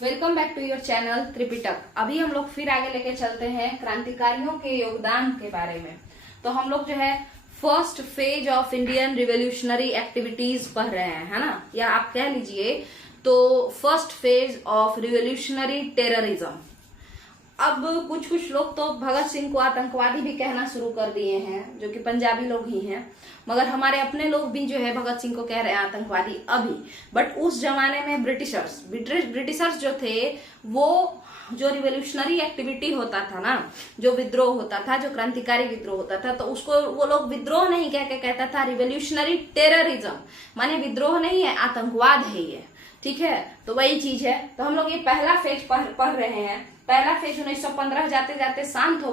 Welcome back to your channel Tripitak. अभी हम लोग फिर आगे लेके चलते हैं क्रांतिकारियों के योगदान के बारे में। तो हम लोग जो है first phase of Indian revolutionary activities पढ़ रहे हैं, है ना, या आप कह लीजिए तो first phase of revolutionary terrorism. अब कुछ लोग तो भगत सिंह को आतंकवादी भी कहना शुरू कर दिए हैं, जो कि पंजाबी लोग ही हैं, मगर हमारे अपने लोग भी जो है भगत सिंह को कह रहे हैं आतंकवादी अभी। बट उस जमाने में ब्रिटिशर्स जो थे, वो जो रिवोल्यूशनरी एक्टिविटी होता था ना, जो विद्रोह होता था, जो क्रांतिकारी विद्रोह होता था, तो उसको वो लोग विद्रोह नहीं कह के कहता था रिवोल्यूशनरी टेररिज्म, माने विद्रोह नहीं है, आतंकवाद है ये। ठीक है, तो वही चीज है। तो हम लोग ये पहला फेज पढ़ रहे हैं। पहला फेज 1915 जाते जाते शांत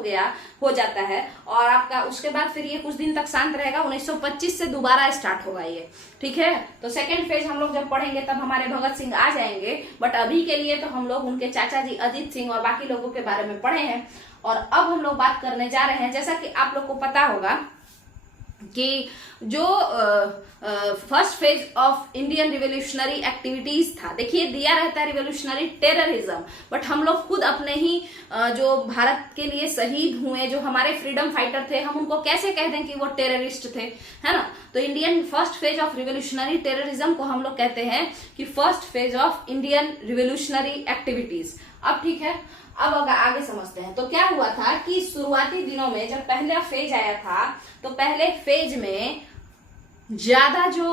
हो जाता है, और आपका उसके बाद फिर ये कुछ दिन तक शांत रहेगा। 1925 से दोबारा स्टार्ट होगा ये। ठीक है, तो सेकेंड फेज हम लोग जब पढ़ेंगे तब हमारे भगत सिंह आ जाएंगे, बट अभी के लिए तो हम लोग उनके चाचा जी अजीत सिंह और बाकी लोगों के बारे में पढ़े हैं। और अब हम लोग बात करने जा रहे हैं, जैसा कि आप लोग को पता होगा कि जो first phase of Indian revolutionary activities था, देखिए दिया रहता है रिवोल्यूशनरी टेररिज्म, बट हम लोग खुद अपने ही जो भारत के लिए शहीद हुए, जो हमारे फ्रीडम फाइटर थे, हम उनको कैसे कह दें कि वो टेररिस्ट थे, है ना। तो Indian first phase of revolutionary terrorism को हम लोग कहते हैं कि first phase of Indian revolutionary activities. अब ठीक है, अब अगर आगे समझते हैं तो क्या हुआ था कि शुरुआती दिनों में जब पहला फेज आया था, तो पहले फेज में ज्यादा जो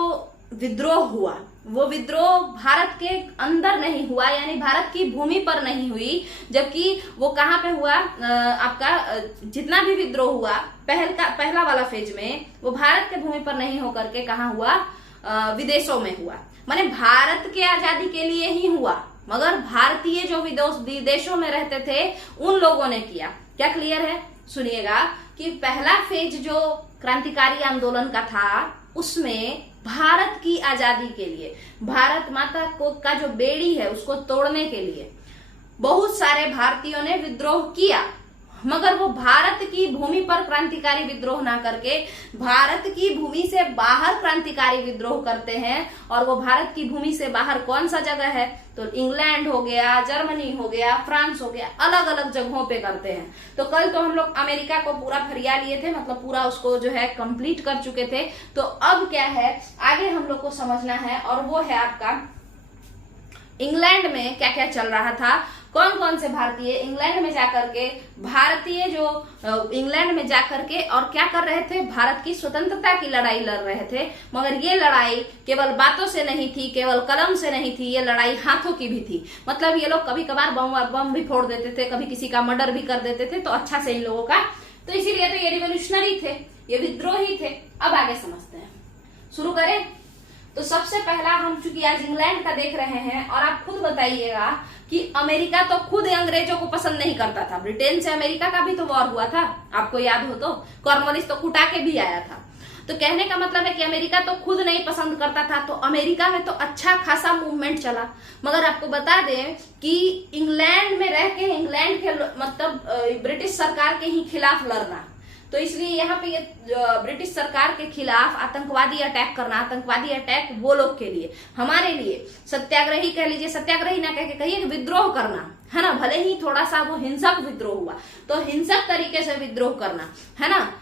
विद्रोह हुआ, वो विद्रोह भारत के अंदर नहीं हुआ, यानी भारत की भूमि पर नहीं हुई, जबकि वो कहाँ पे हुआ, आपका जितना भी विद्रोह हुआ पहला वाला फेज में, वो भारत के भूमि पर नहीं होकर के कहाँ हुआ, विदेशों में हुआ। माने भारत के आजादी के लिए ही हुआ, मगर भारतीय जो विदेशों में रहते थे उन लोगों ने किया। क्या क्लियर है? सुनिएगा कि पहला फेज जो क्रांतिकारी आंदोलन का था, उसमें भारत की आजादी के लिए, भारत माता को का जो बेड़ी है उसको तोड़ने के लिए बहुत सारे भारतीयों ने विद्रोह किया, मगर वो भारत की भूमि पर क्रांतिकारी विद्रोह ना करके भारत की भूमि से बाहर क्रांतिकारी विद्रोह करते हैं। और वो भारत की भूमि से बाहर कौन सा जगह है, तो इंग्लैंड हो गया, जर्मनी हो गया, फ्रांस हो गया, अलग अलग जगहों पे करते हैं। तो कल तो हम लोग अमेरिका को पूरा फरिया लिए थे, मतलब पूरा उसको जो है कंप्लीट कर चुके थे। तो अब क्या है, आगे हम लोग को समझना है, और वो है आपका इंग्लैंड में क्या क्या चल रहा था, कौन कौन से भारतीय इंग्लैंड में जाकर के इंग्लैंड में जाकर के और क्या कर रहे थे, भारत की स्वतंत्रता की लड़ाई लड़ रहे थे। मगर ये लड़ाई केवल बातों से नहीं थी, केवल कलम से नहीं थी, ये लड़ाई हाथों की भी थी। मतलब ये लोग कभी कभार बम भी फोड़ देते थे, कभी किसी का मर्डर भी कर देते थे, तो अच्छा से इन लोगों का, तो इसीलिए तो ये रिवोल्यूशनरी थे, ये विद्रोही थे। अब आगे समझते हैं, शुरू करें। तो सबसे पहला हम चूंकि आज इंग्लैंड का देख रहे हैं, और आप खुद बताइएगा कि अमेरिका तो खुद अंग्रेजों को पसंद नहीं करता था। ब्रिटेन से अमेरिका का भी तो वॉर हुआ था, आपको याद हो तो, कॉर्नवालिस तो कुटा के भी आया था। तो कहने का मतलब है कि अमेरिका तो खुद नहीं पसंद करता था, तो अमेरिका में तो अच्छा खासा मूवमेंट चला। मगर आपको बता दें कि इंग्लैंड में रह के इंग्लैंड के मतलब ब्रिटिश सरकार के ही खिलाफ लड़ना, तो इसलिए यहाँ पे ये ब्रिटिश सरकार के खिलाफ आतंकवादी अटैक करना, आतंकवादी अटैक वो लोग के लिए, हमारे लिए सत्याग्रही कह लीजिए, सत्याग्रही ना कह के कहिए विद्रोह करना, है ना। भले ही थोड़ा सा वो हिंसक विद्रोह हुआ, तो हिंसक तरीके से विद्रोह करना, है ना।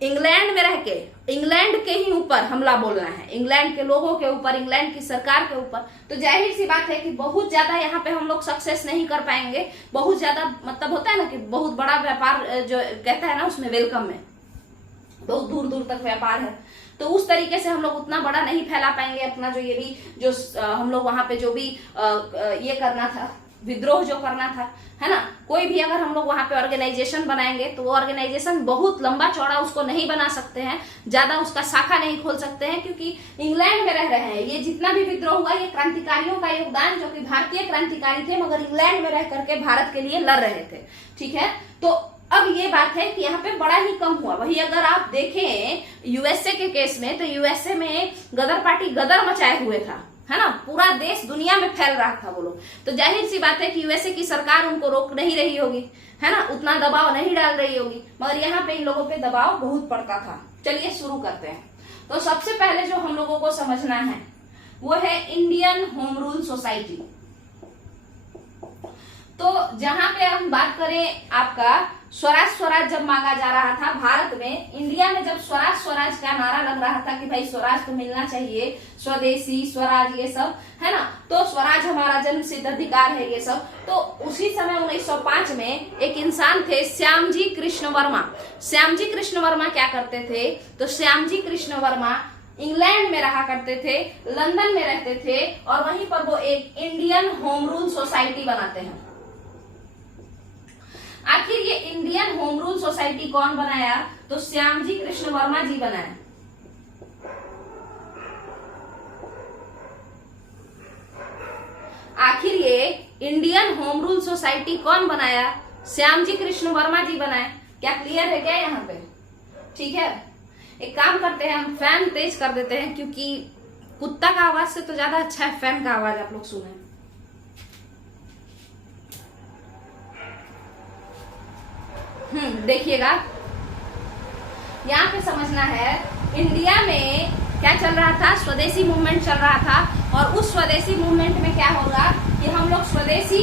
इंग्लैंड में रह के इंग्लैंड के ही ऊपर हमला बोलना है, इंग्लैंड के लोगों के ऊपर, इंग्लैंड की सरकार के ऊपर। तो जाहिर सी बात है कि बहुत ज्यादा यहाँ पे हम लोग सक्सेस नहीं कर पाएंगे। बहुत ज्यादा मतलब होता है ना कि बहुत बड़ा व्यापार जो कहता है ना, उसमें वेलकम में बहुत दूर दूर तक व्यापार है, तो उस तरीके से हम लोग उतना बड़ा नहीं फैला पाएंगे अपना जो ये भी जो हम लोग वहां पे जो भी ये करना था, विद्रोह जो करना था, है ना। कोई भी अगर हम लोग वहां पे ऑर्गेनाइजेशन बनाएंगे तो वो ऑर्गेनाइजेशन बहुत लंबा चौड़ा उसको नहीं बना सकते हैं, ज्यादा उसका शाखा नहीं खोल सकते हैं, क्योंकि इंग्लैंड में रह रहे हैं। ये जितना भी विद्रोह हुआ, ये क्रांतिकारियों का योगदान, जो कि भारतीय क्रांतिकारी थे मगर इंग्लैंड में रह करके भारत के लिए लड़ रहे थे। ठीक है, तो अब ये बात है कि यहाँ पे बड़ा ही कम हुआ। वही अगर आप देखें यूएसए के केस में, तो यूएसए में गदर पार्टी गदर मचाए हुए था, है ना, पूरा देश दुनिया में फैल रहा था वो लोग। तो जाहिर सी बात है कि यूएसए की सरकार उनको रोक नहीं रही होगी, है ना, उतना दबाव नहीं डाल रही होगी, मगर यहाँ पे इन लोगों पे दबाव बहुत पड़ता था। चलिए शुरू करते हैं। तो सबसे पहले जो हम लोगों को समझना है वो है इंडियन होम रूल सोसाइटी। तो जहां पे हम बात करें आपका स्वराज जब मांगा जा रहा था भारत में, इंडिया में जब स्वराज का नारा लग रहा था कि भाई स्वराज तो मिलना चाहिए, स्वदेशी स्वराज ये सब है ना, तो स्वराज हमारा जन्म सिद्ध अधिकार है ये सब। तो उसी समय 1905 में एक इंसान थे श्यामजी कृष्ण वर्मा। श्यामजी कृष्ण वर्मा क्या करते थे, तो श्यामजी कृष्ण वर्मा इंग्लैंड में रहा करते थे, लंदन में रहते थे, और वहीं पर वो एक इंडियन होम रूल सोसाइटी बनाते हैं। आखिर ये इंडियन होम रूल सोसाइटी कौन बनाया, तो श्यामजी कृष्ण वर्मा जी बनाया। आखिर ये इंडियन होम रूल सोसाइटी कौन बनाया, श्यामजी कृष्ण वर्मा जी बनाए। क्या क्लियर है क्या यहाँ पे? ठीक है, एक काम करते हैं, हम फैन तेज कर देते हैं, क्योंकि कुत्ता का आवाज से तो ज्यादा अच्छा है फैन का आवाज आप लोग सुने। देखिएगा, यहाँ पे समझना है, इंडिया में क्या चल रहा था, स्वदेशी मूवमेंट चल रहा था, और उस स्वदेशी मूवमेंट में क्या होगा कि हम लोग स्वदेशी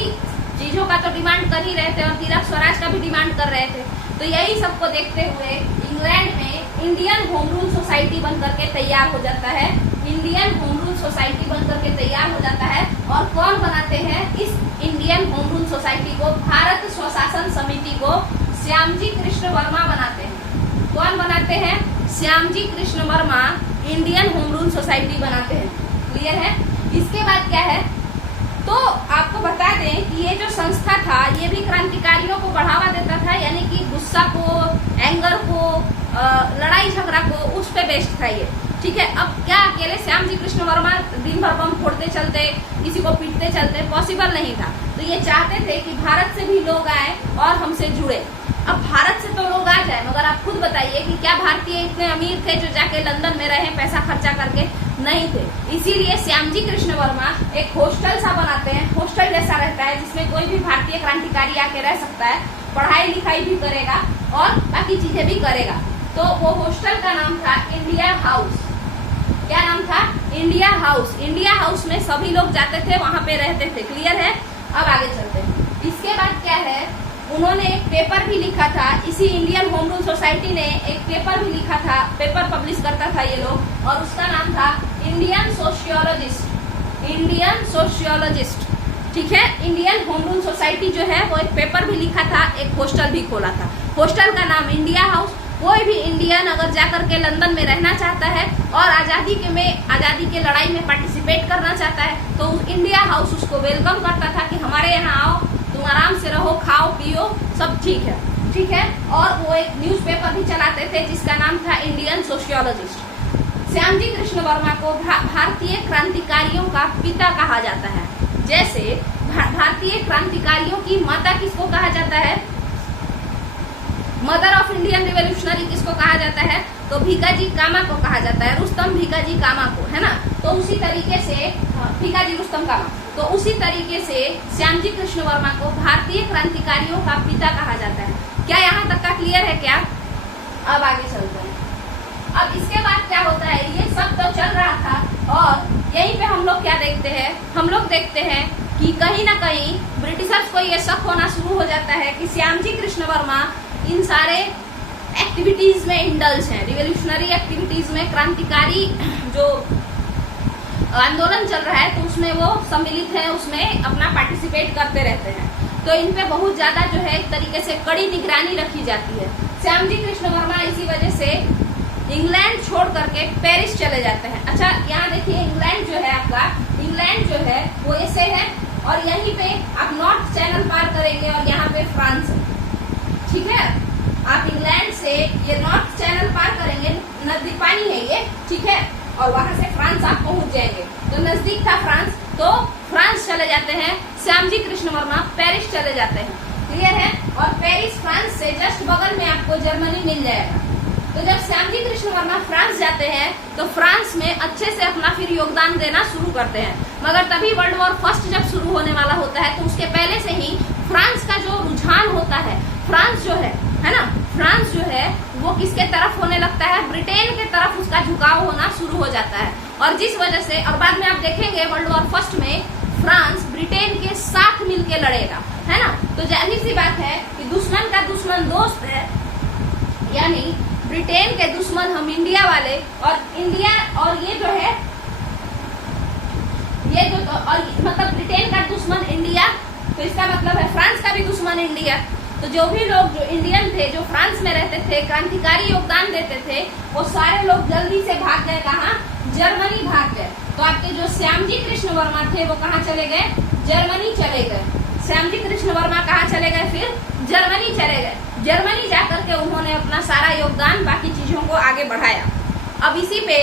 चीजों का तो डिमांड कर ही रहे थे, और तिरक स्वराज का भी डिमांड कर रहे थे। तो यही सबको देखते हुए इंग्लैंड में इंडियन होम रूल सोसाइटी बन करके तैयार हो जाता है। इंडियन होम रूल सोसाइटी बन करके तैयार हो जाता है, और कौन बनाते हैं इस इंडियन होम रूल सोसाइटी को, भारत स्वशासन समिति को श्यामजी कृष्ण वर्मा बनाते हैं। कौन बनाते हैं, Shyamji Krishna Verma Indian home rule society बनाते हैं। क्लियर है? इसके बाद क्या है, तो आपको बता दें कि ये जो संस्था था ये भी क्रांतिकारियों को बढ़ावा देता था, यानी कि गुस्सा को, एंगर को, लड़ाई झगड़ा को, उस पे बेस्ड था ये। ठीक है, अब क्या अकेले श्यामजी कृष्ण वर्मा दिन भर बम फोड़ते चलते, किसी को पीटते चलते, पॉसिबल नहीं था। तो ये चाहते थे कि भारत से भी लोग आए और हमसे जुड़े। अब भारत से तो लोग आ जाए, मगर आप खुद बताइए कि क्या भारतीय इतने अमीर थे जो जाके लंदन में रहे पैसा खर्चा करके? नहीं थे। इसीलिए श्यामजी कृष्ण वर्मा एक हॉस्टल सा बनाते हैं, हॉस्टल जैसा रहता है जिसमें कोई भी भारतीय क्रांतिकारी आके रह सकता है, पढ़ाई लिखाई भी करेगा और बाकी चीजें भी करेगा। तो वो हॉस्टल का नाम था इंडिया हाउस। क्या नाम था? India house. इंडिया हाउस में सभी लोग जाते थे, वहां पे रहते थे। क्लियर है? अब आगे चलते हैं। इसके बाद क्या है, उन्होंने एक पेपर भी लिखा था, इसी इंडियन होम रूल सोसाइटी ने एक पेपर भी लिखा था, पेपर पब्लिश करता था ये लोग, और उसका नाम था इंडियन सोशियोलॉजिस्ट। इंडियन सोशियोलॉजिस्ट, ठीक है। इंडियन होम रूल सोसाइटी जो है वो एक पेपर भी लिखा था, एक हॉस्टल भी खोला था। हॉस्टल का नाम इंडिया हाउस। कोई भी इंडियन अगर जाकर के लंदन में रहना चाहता है और आजादी के लड़ाई में पार्टिसिपेट करना चाहता है, तो इंडिया हाउस उसको वेलकम करता था कि हमारे यहाँ आओ, तुम आराम से रहो, खाओ पियो, सब ठीक है। ठीक है, और वो एक न्यूज़पेपर भी चलाते थे जिसका नाम था इंडियन सोशियोलॉजिस्ट। श्यामजी कृष्ण वर्मा को भारतीय क्रांतिकारियों का पिता कहा जाता है। जैसे भारतीय क्रांतिकारियों की माता किसको कहा जाता है, मदर ऑफ इंडियन रिवोल्यूशनरी किसको कहा जाता है, तो भीकाजी कामा को कहा जाता है, रुस्तम भीकाजी कामा को, है ना। तो उसी तरीके से भीकाजी रुस्तम कामा, तो उसी तरीके से श्यामजी कृष्ण वर्मा को भारतीय क्रांतिकारियों का पिता कहा जाता है। क्या यहाँ तक का क्लियर है क्या? अब आगे चलते हैं। अब इसके बाद क्या होता है, ये सब तो चल रहा था, और यहीं पे हम लोग क्या देखते हैं, हम लोग देखते हैं कि कहीं ना कहीं ब्रिटिशर्स को ये शक होना शुरू हो जाता है कि श्यामजी कृष्ण वर्मा इन सारे एक्टिविटीज में इंडल्ज हैं, रिवोल्यूशनरी एक्टिविटीज में, क्रांतिकारी जो आंदोलन चल रहा है तो उसमें वो सम्मिलित है, उसमें अपना पार्टिसिपेट करते रहते हैं। तो इन पे बहुत ज्यादा जो है एक तरीके से कड़ी निगरानी रखी जाती है। श्यामजी कृष्ण वर्मा इसी वजह से इंग्लैंड छोड़ करके पेरिस चले जाते हैं। अच्छा, यहाँ देखिए इंग्लैंड जो है आपका, इंग्लैंड जो है वो ऐसे है, और यहीं पे आप नॉर्थ चैनल पार करेंगे और यहाँ पे फ्रांस है। ठीक है, आप इंग्लैंड से ये नॉर्थ चैनल पार करेंगे, नजदीक पानी है ये, ठीक है, और वहां से फ्रांस आप पहुंच जाएंगे। तो नजदीक था फ्रांस, तो फ्रांस चले जाते हैं। श्यामजी कृष्ण वर्मा पेरिस चले जाते हैं। क्लियर है? और पेरिस फ्रांस से जस्ट बगल में आपको जर्मनी मिल जाएगा। तो जब श्यामजी कृष्ण वर्मा फ्रांस जाते हैं तो फ्रांस में अच्छे से अपना फिर योगदान देना शुरू करते हैं। मगर तभी वर्ल्ड वॉर फर्स्ट जब शुरू होने वाला होता है तो उसके पहले से ही फ्रांस का जो रुझान होता है, फ्रांस जो है ना, फ्रांस जो है वो किसके तरफ होने लगता है, ब्रिटेन के तरफ उसका झुकाव होना शुरू हो जाता है। और जिस वजह से, और बाद में आप देखेंगे वर्ल्ड वॉर फर्स्ट में फ्रांस ब्रिटेन के साथ मिलके लड़ेगा, है ना। सी बात है कि दुश्मन का दुश्मन दोस्त है, यानी ब्रिटेन के दुश्मन हम इंडिया वाले, और इंडिया और ये जो है ये जो और मतलब ब्रिटेन का दुश्मन इंडिया, तो इसका मतलब है फ्रांस का भी दुश्मन इंडिया। तो जो भी लोग जो इंडियन थे, जो फ्रांस में रहते थे, क्रांतिकारी योगदान देते थे, वो सारे लोग जल्दी से भाग गए। कहाँ? जर्मनी भाग गए। तो आपके जो श्यामजी कृष्ण वर्मा थे वो कहाँ चले गए? जर्मनी चले गए। श्यामजी कृष्ण वर्मा कहाँ चले गए? फिर जर्मनी चले गए। जर्मनी जाकर के उन्होंने अपना सारा योगदान, बाकी चीजों को आगे बढ़ाया। अब इसी पे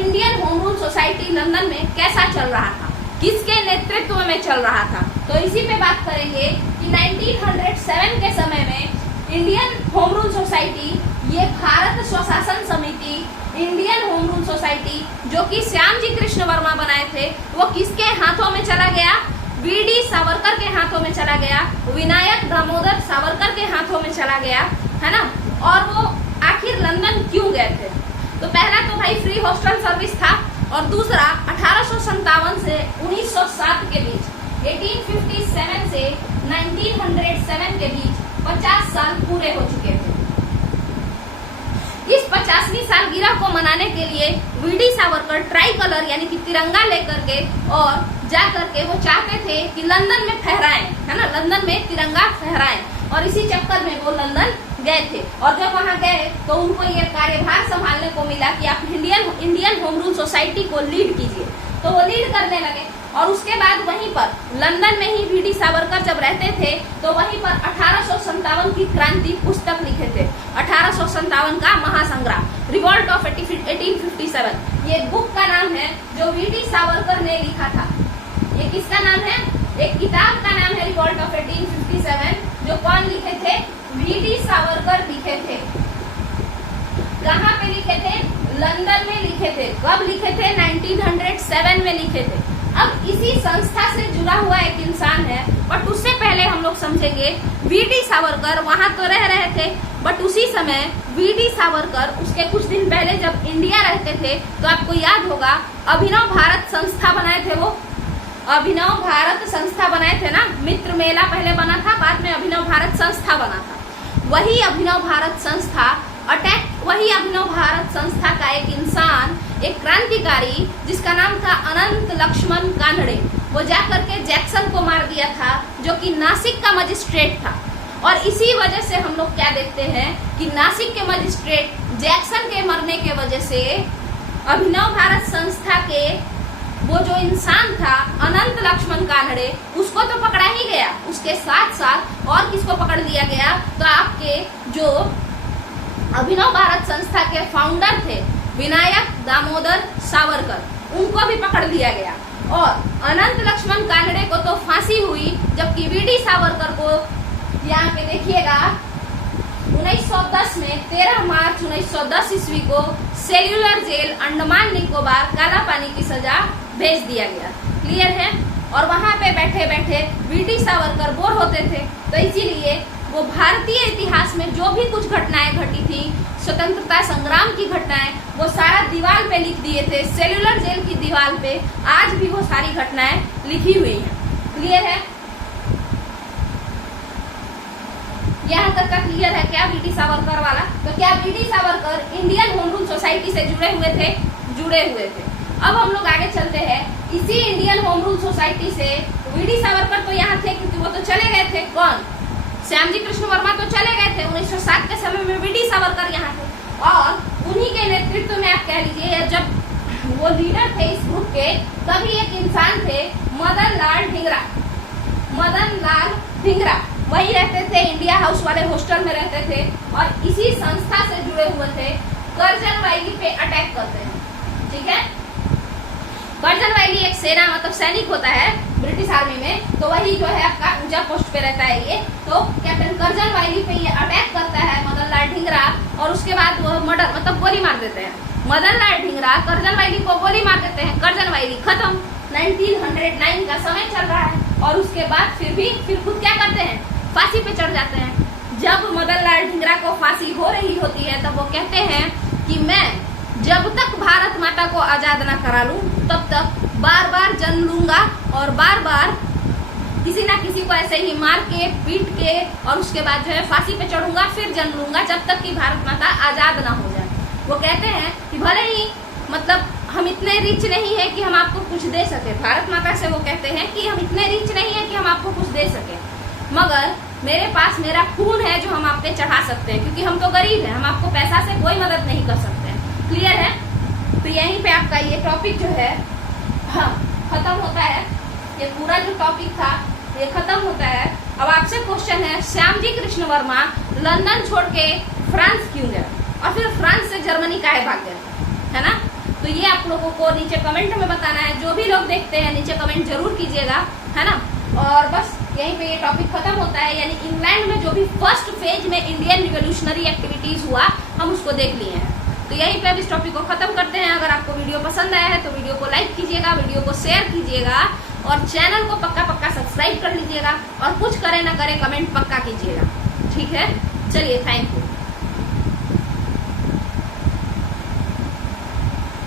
Indian home rule society London में कैसा चल रहा था, किसके नेतृत्व में चल रहा था, तो इसी पे बात करेंगे कि 1907 के समय में इंडियन होम रूल सोसाइटी, ये भारत स्वशासन समिति इंडियन होम रूल सोसाइटी जो कि श्यामजी कृष्ण वर्मा बनाए थे, वो किसके हाथों में चला गया? वीडी सावरकर के हाथों में चला गया, विनायक दामोदर सावरकर के हाथों में चला गया, है ना। और वो आखिर लंदन क्यों गए थे? तो पहला तो भाई फ्री हॉस्टल सर्विस था, और दूसरा 1857 से 1907 के बीच, 1857 से 1907 के बीच 50 साल पूरे हो चुके थे। इस 50वीं सालगिरह को मनाने के लिए वीडी सावरकर ट्राई कलर यानी कि तिरंगा लेकर के और जा करके वो चाहते थे कि लंदन में फहराएं, है ना, लंदन में तिरंगा फहराएं, और इसी चक्कर में वो लंदन गए थे। और जब वहाँ गए तो उनको ये कार्यभार संभालने को मिला कि आप इंडियन होम रूल सोसाइटी को लीड कीजिए, तो वो लीड करने लगे। और उसके बाद वहीं पर लंदन में ही वीडी सावरकर जब रहते थे तो वहीं पर 1857 की क्रांति पुस्तक लिखे थे, 1857 का महासंग्राम, रिवॉल्ट ऑफ 1857, ये बुक का नाम है जो वीडी सावरकर ने लिखा था। ये किसका नाम है? एक किताब का नाम है रिवॉल्ट ऑफ 1857, जो कौन लिखे थे? वीडी सावरकर लिखे थे। कहाँ पे लिखे थे? लंदन में लिखे थे। कब लिखे थे? 1907 में लिखे थे। अब इसी संस्था से जुड़ा हुआ एक इंसान है, बट उससे पहले हम लोग समझेंगे वीडी सावरकर वहां तो रह रहे थे, बट उसी समय वीडी सावरकर उसके कुछ दिन पहले जब इंडिया रहते थे तो आपको याद होगा अभिनव भारत संस्था बनाए थे। वो अभिनव भारत संस्था बनाए थे ना, मित्र मेला पहले बना था, बाद में अभिनव भारत संस्था बना था। वही अभिनव भारत संस्था वही अभिनव भारत संस्था का एक इंसान, एक क्रांतिकारी जिसका नाम था अनंत लक्ष्मण कानड़े, वो जाकर के जैक्सन को मार दिया था, जो कि नासिक का मजिस्ट्रेट था। और इसी वजह से हम लोग क्या देखते हैं कि नासिक के मजिस्ट्रेट जैक्सन के मरने के वजह से अभिनव भारत संस्था के वो जो इंसान था अनंत लक्ष्मण कानड़े, उसको तो पकड़ा ही गया, उसके साथ साथ और किसको पकड़ लिया गया? तो आपके जो अभिनव भारत संस्था के फाउंडर थे विनायक दामोदर सावरकर, उनको भी पकड़ लिया गया। और अनंत लक्ष्मण कानड़े को तो फांसी हुई, जबकि वीडी सावरकर को यहाँ पे देखिएगा 1910 में 13 मार्च 1910 ईस्वी को सेल्यूलर जेल अंडमान निकोबार काला पानी की सजा भेज दिया गया। क्लियर है? और वहां पे बैठे बैठे वीडी सावरकर बोर होते थे, तो इसीलिए वो भारतीय इतिहास में जो भी कुछ घटनाएं घटी थी, स्वतंत्रता संग्राम की घटनाएं, वो सारा दीवार पे लिख दिए थे। सेल्यूलर जेल की दीवार पे आज भी वो सारी घटनाएं लिखी हुई हैं। क्लियर है? यहाँ तक का क्लियर है क्या वीडी सावरकर वाला? तो क्या VD Savarkar Indian home rule society से जुड़े हुए थे? जुड़े हुए थे। अब हम लोग आगे चलते हैं। इसी इंडियन होम रूल सोसाइटी से वीडी सावरकर तो यहाँ थे क्योंकि वो तो चले गए थे। कौन? श्यामजी कृष्ण वर्मा तो चले गए थे 1907 के समय में, वीडी सावरकर यहाँ थे। और उन्हीं के नेतृत्व में आप कह लीजिए, जब वो लीडर थे इस ग्रुप के, तभी एक इंसान थे मदन लाल ढींगरा। मदन लाल ढींगरा वही रहते थे, इंडिया हाउस वाले हॉस्टल में रहते थे, और इसी संस्था से जुड़े हुए थे। कर्जन वैली पे अटैक करते हैं। ठीक है? कर्जन वैली एक सेना मतलब सैनिक होता है ब्रिटिश आर्मी में, तो वही जो है आपका ऊंचा पोस्ट पे रहता है ये। तो कैप्टन कर्जन वैली पे ये अटैक करता है मदन लाल ढींगरा, और उसके बाद वो मर्डर मतलब गोली मार देते हैं। मदन लाल ढींगरा कर्जन वैली को गोली मार देते हैं। कर्जन वैली खत्म। 1909 का समय चल रहा है, और उसके बाद फिर खुद क्या करते हैं? फांसी पे चढ़ जाते हैं। जब मदन लाल ढींगरा को फांसी हो रही होती है, तब वो कहते हैं कि मैं जब तक भारत माता को आजाद ना करा लूं, तब तक बार बार जन्म लूंगा और बार बार किसी ना किसी किसी को ऐसे ही मार के पीट के और उसके बाद जो है फांसी पे चढ़ूंगा, फिर जन्म लूंगा जब तक कि भारत माता आजाद ना हो जाए। वो कहते हैं कि भले ही मतलब हम इतने रिच नहीं है कि हम आपको कुछ दे सके, भारत माता से वो कहते हैं कि हम इतने रिच नहीं है कि हम आपको कुछ दे सके, मगर मेरे पास मेरा खून है जो हम आप पे चढ़ा सकते हैं, क्योंकि हम तो गरीब हैं, हम आपको पैसा से कोई मदद नहीं कर सकते। क्लियर है? तो यहीं पे आपका ये टॉपिक जो है हाँ खत्म होता है। ये पूरा जो टॉपिक था ये खत्म होता है। अब आपसे क्वेश्चन है, श्यामजी कृष्ण वर्मा लंदन छोड़ के फ्रांस क्यों गए और फिर फ्रांस से जर्मनी काहे भाग गए, है ना? तो ये आप लोगों को नीचे कमेंट में बताना है। जो भी लोग देखते हैं नीचे कमेंट जरूर कीजिएगा, है ना? और बस यहीं पे ये टॉपिक खत्म होता है। यानी इंग्लैंड में जो भी फर्स्ट फेज में इंडियन रिवोल्यूशनरी एक्टिविटीज हुआ हम उसको देख लिए हैं। तो यहीं पे अब इस टॉपिक को खत्म करते हैं। अगर आपको वीडियो पसंद आया है तो वीडियो को लाइक कीजिएगा, वीडियो को शेयर कीजिएगा और चैनल को पक्का सब्सक्राइब कर लीजिएगा और कुछ करे ना करे कमेंट पक्का कीजिएगा। ठीक है, चलिए, थैंक यू।